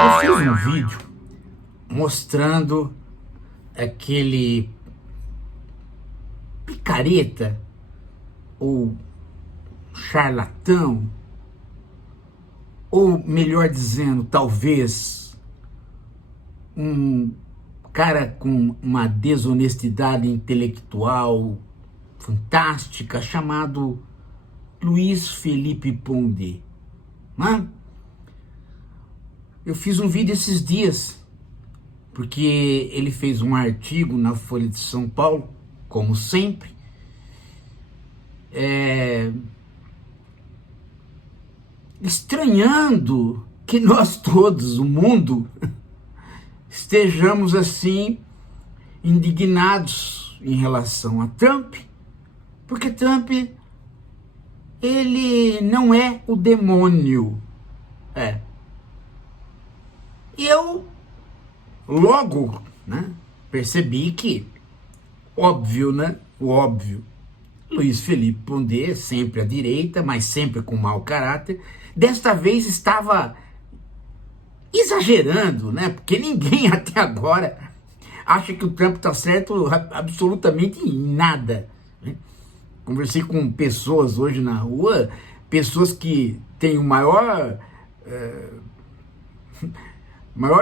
Eu fiz um vídeo mostrando aquele picareta ou charlatão, ou melhor dizendo, talvez um cara com uma desonestidade intelectual fantástica chamado Luiz Felipe Pondé, né? Eu fiz um vídeo esses dias, porque ele fez um artigo na Folha de São Paulo, como sempre, estranhando que nós todos, o mundo, estejamos assim indignados em relação a Trump, porque Trump, ele não é o demônio, E eu logo, percebi que, óbvio, o óbvio, Luiz Felipe Pondé, sempre à direita, mas sempre com mau caráter, desta vez estava exagerando, porque ninguém até agora acha que o Trump está certo absolutamente em nada. Conversei com pessoas hoje na rua, pessoas que têm o maior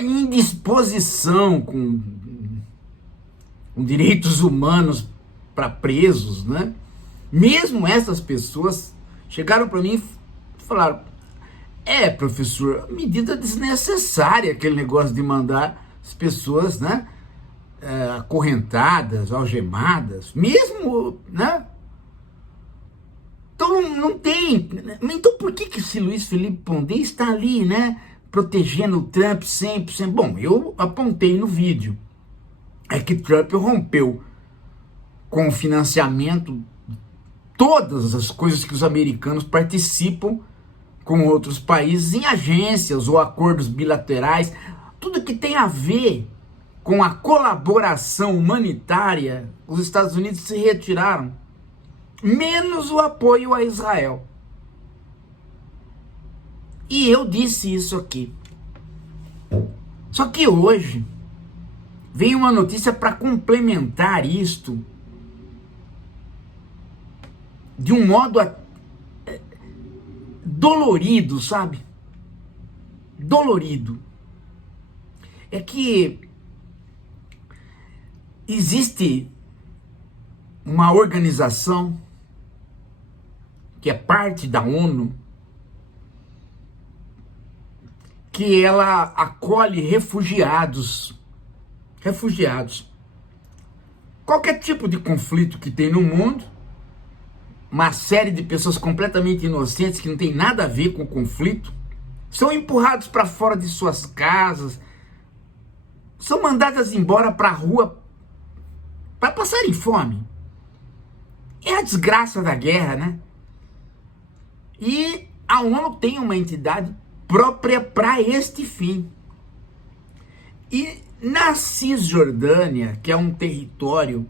indisposição com direitos humanos para presos, Mesmo essas pessoas chegaram para mim e falaram: professor, medida desnecessária aquele negócio de mandar as pessoas, acorrentadas, algemadas, mesmo, Então não tem. Então por que esse Luiz Felipe Pondé está ali, protegendo o Trump sempre, sempre? Bom, eu apontei no vídeo que Trump rompeu com o financiamento, todas as coisas que os americanos participam com outros países em agências ou acordos bilaterais, tudo que tem a ver com a colaboração humanitária, os Estados Unidos se retiraram, menos o apoio a Israel. E eu disse isso aqui. Só que hoje veio uma notícia para complementar isto de um modo dolorido, sabe? Dolorido. É que existe uma organização que é parte da ONU, que ela acolhe refugiados. Qualquer tipo de conflito que tem no mundo, uma série de pessoas completamente inocentes que não tem nada a ver com o conflito, são empurrados para fora de suas casas, são mandadas embora para a rua para passarem fome. É a desgraça da guerra, E a ONU tem uma entidade própria para este fim. E na Cisjordânia, que é um território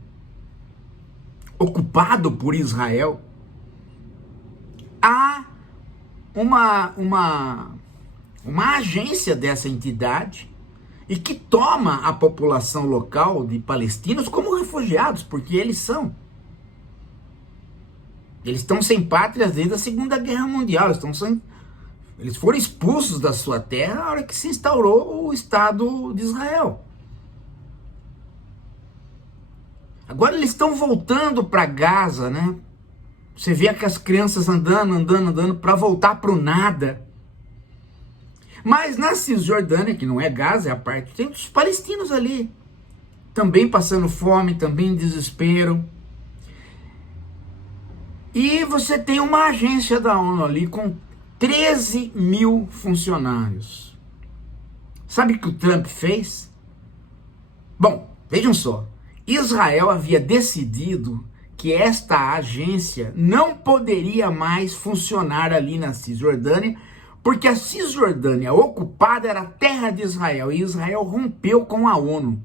ocupado por Israel, há uma agência dessa entidade e que toma a população local de palestinos como refugiados, porque eles estão sem pátria desde a Segunda Guerra Mundial, eles foram expulsos da sua terra na hora que se instaurou o Estado de Israel. Agora eles estão voltando para Gaza, Você vê que as crianças andando para voltar para o nada. Mas na Cisjordânia, que não é Gaza, é a parte, tem os palestinos ali, também passando fome, também em desespero. E você tem uma agência da ONU ali com 13 mil funcionários. Sabe o que o Trump fez? Bom, vejam só. Israel havia decidido que esta agência não poderia mais funcionar ali na Cisjordânia, porque a Cisjordânia ocupada era a terra de Israel, e Israel rompeu com a ONU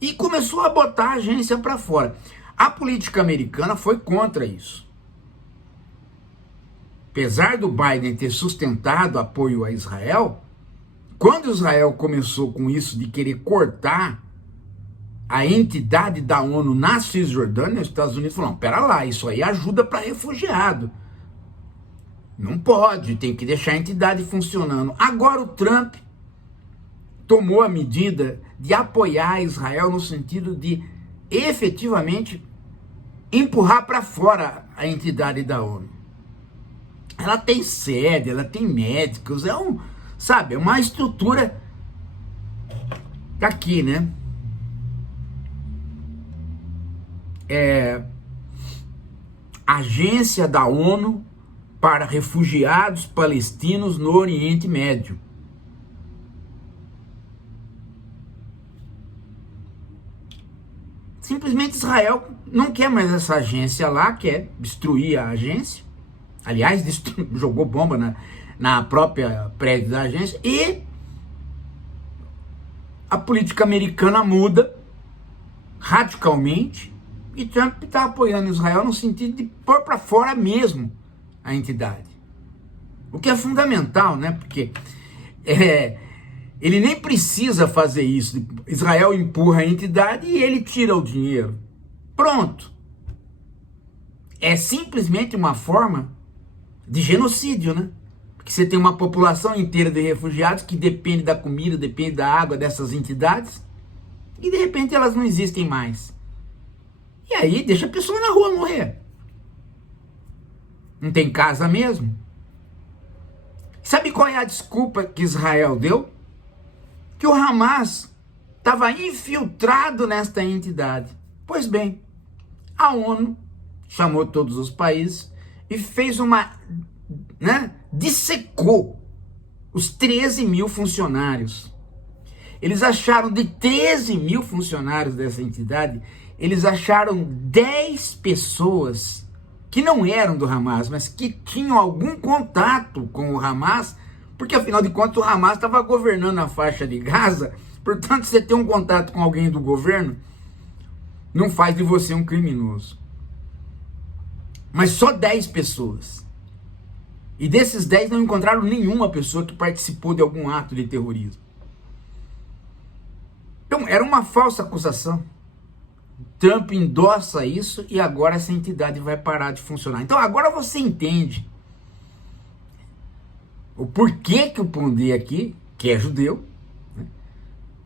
e começou a botar a agência para fora. A política americana foi contra isso. Apesar do Biden ter sustentado apoio a Israel, Quando Israel começou com isso de querer cortar a entidade da ONU na Cisjordânia, os Estados Unidos falaram, pera lá, isso aí ajuda para refugiado. Não pode, tem que deixar a entidade funcionando. Agora o Trump tomou a medida de apoiar Israel no sentido de efetivamente empurrar para fora a entidade da ONU. Ela tem sede, ela tem médicos, é uma estrutura aqui, né? Agência da ONU para refugiados palestinos no Oriente Médio. Simplesmente Israel não quer mais essa agência lá, quer destruir a agência. Aliás, jogou bomba na própria prédio da agência. E a política americana muda radicalmente. E Trump está apoiando Israel no sentido de pôr para fora mesmo a entidade. O que é fundamental, né? Porque ele nem precisa fazer isso. Israel empurra a entidade e ele tira o dinheiro. Pronto. É simplesmente uma forma de genocídio, né? Porque você tem uma população inteira de refugiados que depende da comida, depende da água dessas entidades e de repente elas não existem mais. E aí deixa a pessoa na rua morrer. Não tem casa mesmo. Sabe qual é a desculpa que Israel deu? Que o Hamas estava infiltrado nesta entidade. Pois bem, a ONU chamou todos os países e fez dissecou os 13 mil funcionários. Eles acharam de 13 mil funcionários dessa entidade, eles acharam 10 pessoas que não eram do Hamas, mas que tinham algum contato com o Hamas, porque afinal de contas o Hamas estava governando a faixa de Gaza, portanto você ter um contato com alguém do governo não faz de você um criminoso. Mas só 10 pessoas. E desses 10 não encontraram nenhuma pessoa que participou de algum ato de terrorismo. Então era uma falsa acusação. Trump endossa isso e agora essa entidade vai parar de funcionar. Então agora você entende o porquê que o Pondé aqui, que é judeu, né?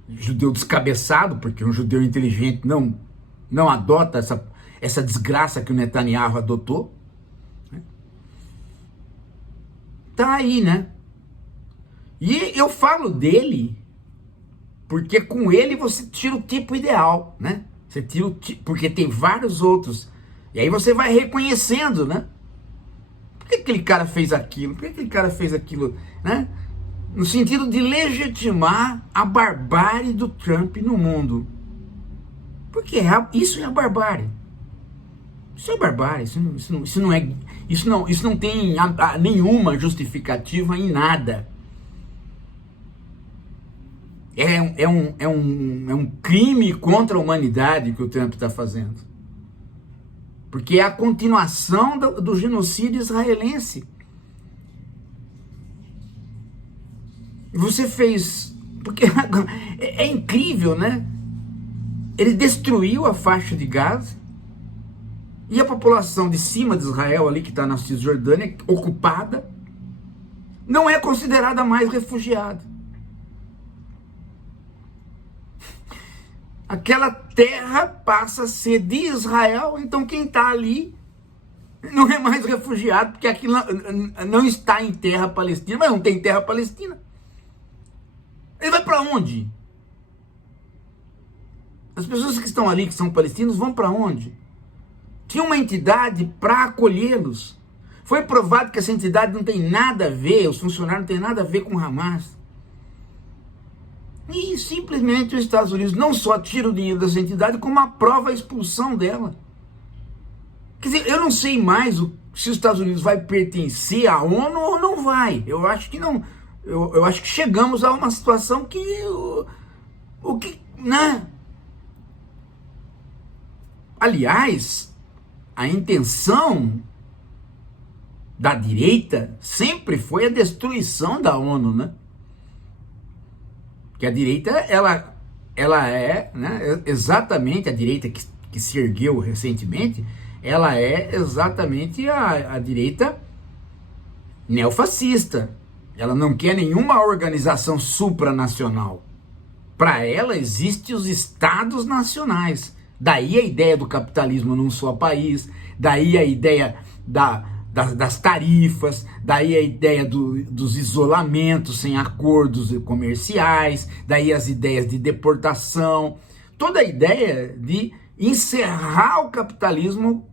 Judeu descabeçado, porque um judeu inteligente não adota essa desgraça que o Netanyahu adotou. Né? Tá aí, né? E eu falo dele porque com ele você tira o tipo ideal, né? Você tira porque tem vários outros. E aí você vai reconhecendo, né? Por que aquele cara fez aquilo? Por que aquele cara fez aquilo? Né? No sentido de legitimar a barbárie do Trump no mundo. Porque isso é a barbárie. Isso é barbárie. Isso não tem nenhuma justificativa em nada. É um crime contra a humanidade que o Trump está fazendo. Porque é a continuação do genocídio israelense. Você fez... Porque é incrível, né? Ele destruiu a faixa de Gaza e a população de cima de Israel, ali que está na Cisjordânia, ocupada, não é considerada mais refugiada. Aquela terra passa a ser de Israel, então quem está ali não é mais refugiado, porque aquilo não está em terra palestina, mas não tem terra palestina. Ele vai para onde? As pessoas que estão ali, que são palestinos, vão para onde? Tinha uma entidade para acolhê-los. Foi provado que essa entidade não tem nada a ver, os funcionários não têm nada a ver com Hamas. E simplesmente os Estados Unidos não só tira o dinheiro dessa entidade, como aprova a expulsão dela. Quer dizer, eu não sei mais se os Estados Unidos vai pertencer à ONU ou não vai. Eu acho que não. Eu acho que chegamos a uma situação que... né? Aliás, a intenção da direita sempre foi a destruição da ONU, né? Que a direita, ela é, né, exatamente a direita que se ergueu recentemente, ela é exatamente a direita neofascista. Ela não quer nenhuma organização supranacional. Para ela, existem os estados nacionais. Daí a ideia do capitalismo num só país, daí a ideia das tarifas, daí a ideia dos isolamentos sem acordos comerciais, daí as ideias de deportação, toda a ideia de encerrar o capitalismo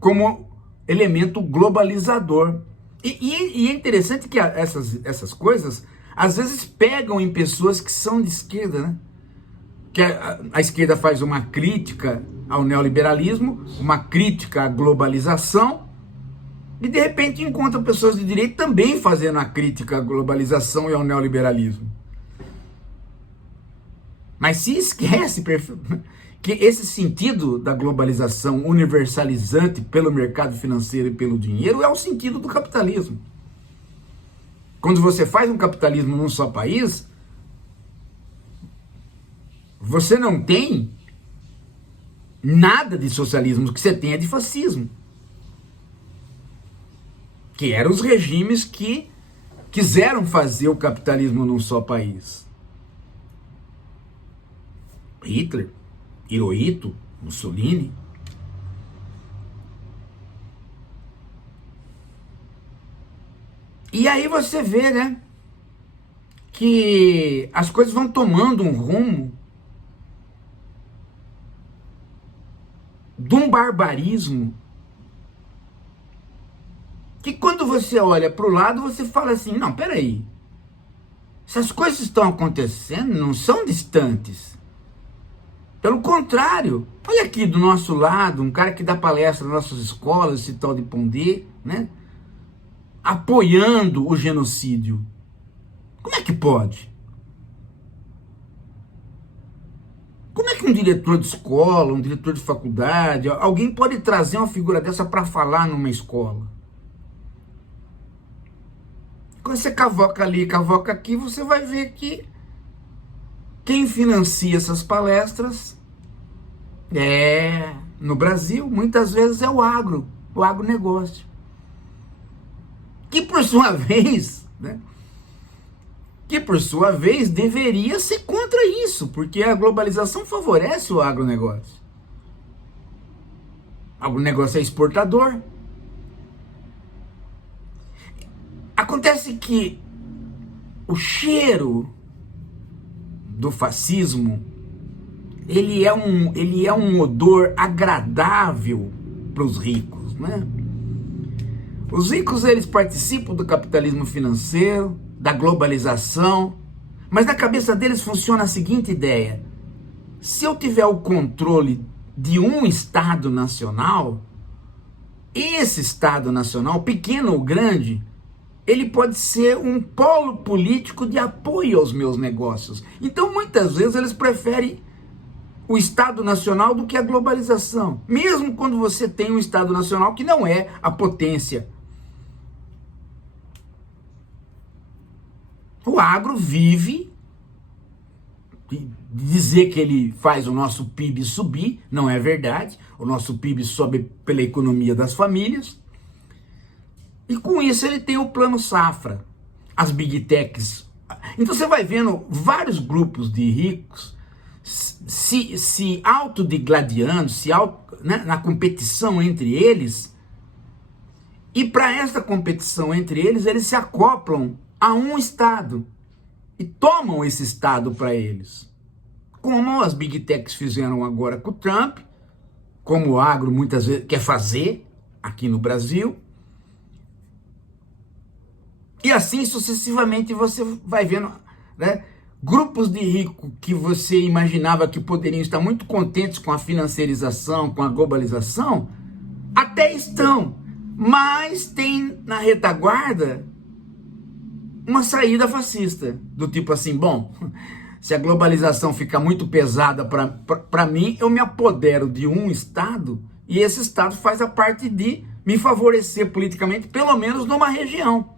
como elemento globalizador. E é interessante que essas coisas às vezes pegam em pessoas que são de esquerda, né? Que a esquerda faz uma crítica ao neoliberalismo, uma crítica à globalização, e de repente encontra pessoas de direita também fazendo a crítica à globalização e ao neoliberalismo. Mas se esquece que esse sentido da globalização universalizante pelo mercado financeiro e pelo dinheiro é o sentido do capitalismo. Quando você faz um capitalismo num só país, você não tem nada de socialismo, o que você tem é de fascismo. Que eram os regimes que quiseram fazer o capitalismo num só país. Hitler, Hirohito, Mussolini. E aí você vê, né, que as coisas vão tomando um rumo de um barbarismo que quando você olha para o lado, você fala assim, não, peraí, essas coisas estão acontecendo, não são distantes. Pelo contrário, olha aqui do nosso lado, um cara que dá palestra nas nossas escolas, esse tal de Pondé, né? Apoiando o genocídio. Como é que pode? Como é que um diretor de escola, um diretor de faculdade, alguém pode trazer uma figura dessa para falar numa escola? Quando você cavoca ali, cavoca aqui, você vai ver que quem financia essas palestras no Brasil, muitas vezes é o agronegócio. Que por sua vez, né? Que por sua vez deveria ser contra isso, porque a globalização favorece o agronegócio. O agronegócio é exportador. Acontece que o cheiro do fascismo, ele é um odor agradável para os ricos, né? Os ricos, eles participam do capitalismo financeiro, da globalização, mas na cabeça deles funciona a seguinte ideia: se eu tiver o controle de um Estado nacional, esse Estado nacional, pequeno ou grande, ele pode ser um polo político de apoio aos meus negócios. Então, muitas vezes, eles preferem o Estado Nacional do que a globalização, mesmo quando você tem um Estado Nacional que não é a potência. O agro vive de dizer que ele faz o nosso PIB subir, não é verdade. O nosso PIB sobe pela economia das famílias. E com isso ele tem o plano safra, as big techs. Então você vai vendo vários grupos de ricos se autodegladiando, né, na competição entre eles. E para essa competição entre eles, eles se acoplam a um Estado e tomam esse Estado para eles. Como as big techs fizeram agora com o Trump, como o agro muitas vezes quer fazer aqui no Brasil. E assim sucessivamente você vai vendo, né, grupos de ricos que você imaginava que poderiam estar muito contentes com a financiarização, com a globalização, até estão, mas tem na retaguarda uma saída fascista, do tipo assim, bom, se a globalização ficar muito pesada para mim, eu me apodero de um Estado e esse Estado faz a parte de me favorecer politicamente, pelo menos numa região.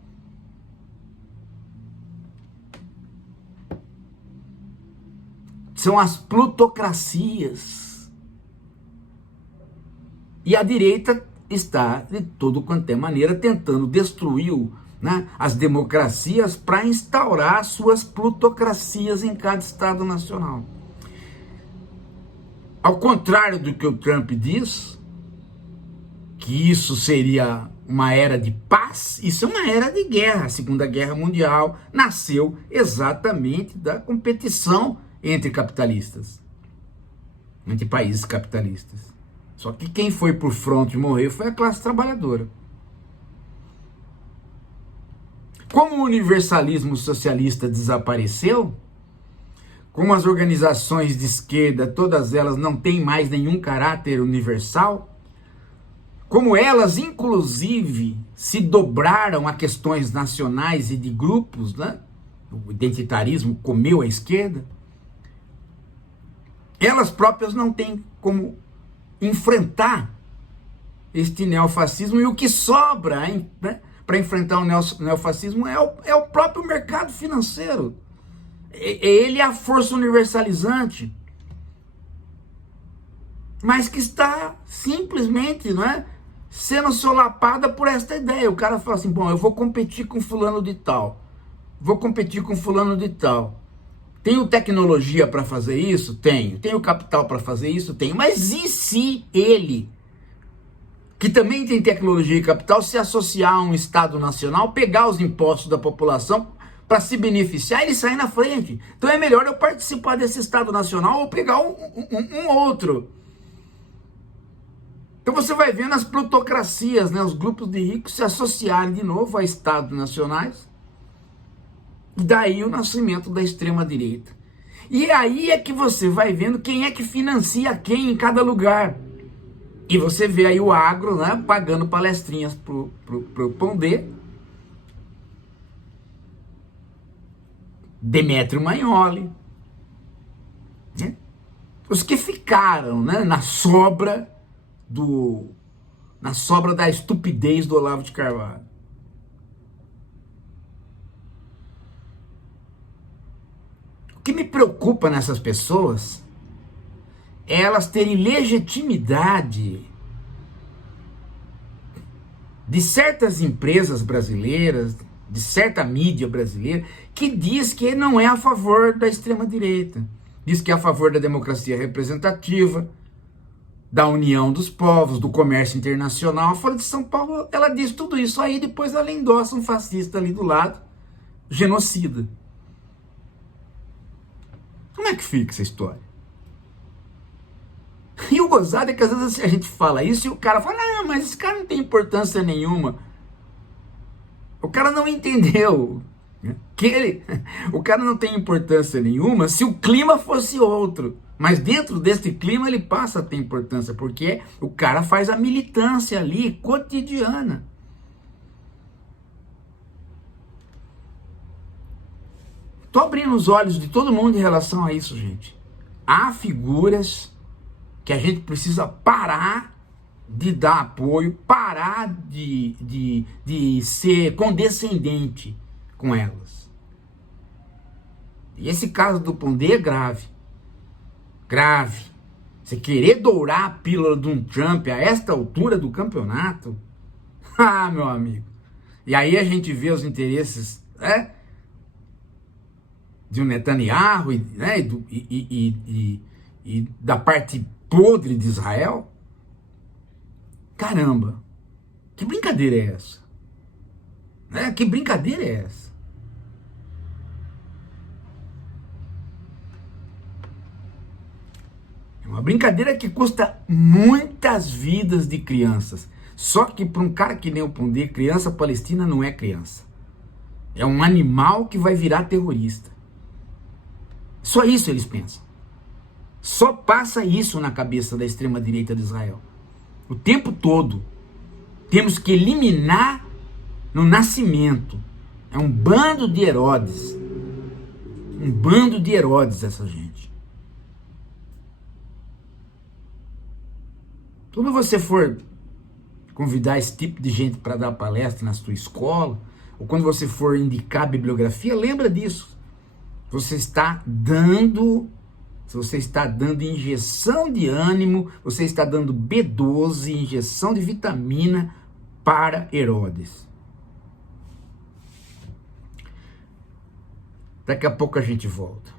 são as plutocracias. E a direita está, de todo quanto é maneira, tentando destruir as democracias para instaurar suas plutocracias em cada Estado nacional. Ao contrário do que o Trump diz, que isso seria uma era de paz, isso é uma era de guerra. A Segunda Guerra Mundial nasceu exatamente da competição entre capitalistas, entre países capitalistas. Só que quem foi por fronte e morreu foi a classe trabalhadora. Como o universalismo socialista desapareceu, como as organizações de esquerda, todas elas não têm mais nenhum caráter universal, como elas, inclusive, se dobraram a questões nacionais e de grupos, né? O identitarismo comeu a esquerda, elas próprias não têm como enfrentar este neofascismo, e o que sobra, né, para enfrentar o neofascismo é o próprio mercado financeiro. Ele é a força universalizante, mas que está simplesmente, não é, sendo solapada por esta ideia. O cara fala assim, bom, eu vou competir com fulano de tal, vou competir com fulano de tal. Tenho tecnologia para fazer isso? Tenho. Tenho capital para fazer isso? Tenho. Mas e se ele, que também tem tecnologia e capital, se associar a um Estado nacional, pegar os impostos da população para se beneficiar, ele sai na frente? Então é melhor eu participar desse Estado nacional ou pegar um outro. Então você vai vendo as plutocracias, né, os grupos de ricos se associarem de novo a Estados nacionais. Daí o nascimento da extrema-direita. E aí é que você vai vendo quem é que financia quem em cada lugar. E você vê aí o agro, né, pagando palestrinhas pro Pondé, Demetrio Magnoli, né? Os que ficaram, né, na sobra da estupidez do Olavo de Carvalho. O que me preocupa nessas pessoas é elas terem legitimidade de certas empresas brasileiras, de certa mídia brasileira, que diz que não é a favor da extrema-direita, diz que é a favor da democracia representativa, da união dos povos, do comércio internacional. A Folha de São Paulo, ela diz tudo isso aí, depois ela endossa um fascista ali do lado, genocida. Como é que fica essa história? E o gozado é que às vezes a gente fala isso e o cara fala, ah, mas esse cara não tem importância nenhuma. O cara não entendeu o cara não tem importância nenhuma se o clima fosse outro. Mas dentro desse clima ele passa a ter importância, porque o cara faz a militância ali, cotidiana. Estou abrindo os olhos de todo mundo em relação a isso, gente. Há figuras que a gente precisa parar de dar apoio, parar de ser condescendente com elas. E esse caso do Pondé é grave. Grave. Você querer dourar a pílula de um Trump a esta altura do campeonato? Ah, meu amigo. E aí a gente vê os interesses, né, de um Netanyahu, né, e da parte podre de Israel. Caramba, que brincadeira é essa? Né? Que brincadeira é essa? É uma brincadeira que custa muitas vidas de crianças. Só que para um cara que nem o Pondé, criança palestina não é criança. É um animal que vai virar terrorista. Só isso eles pensam. Só passa isso na cabeça da extrema-direita de Israel. O tempo todo. Temos que eliminar no nascimento. É um bando de Herodes. Um bando de Herodes essa gente. Quando você for convidar esse tipo de gente para dar palestra na sua escola, ou quando você for indicar bibliografia, lembra disso. Você está dando Você está dando injeção de ânimo, você está dando B12, injeção de vitamina para Herodes. Daqui a pouco a gente volta.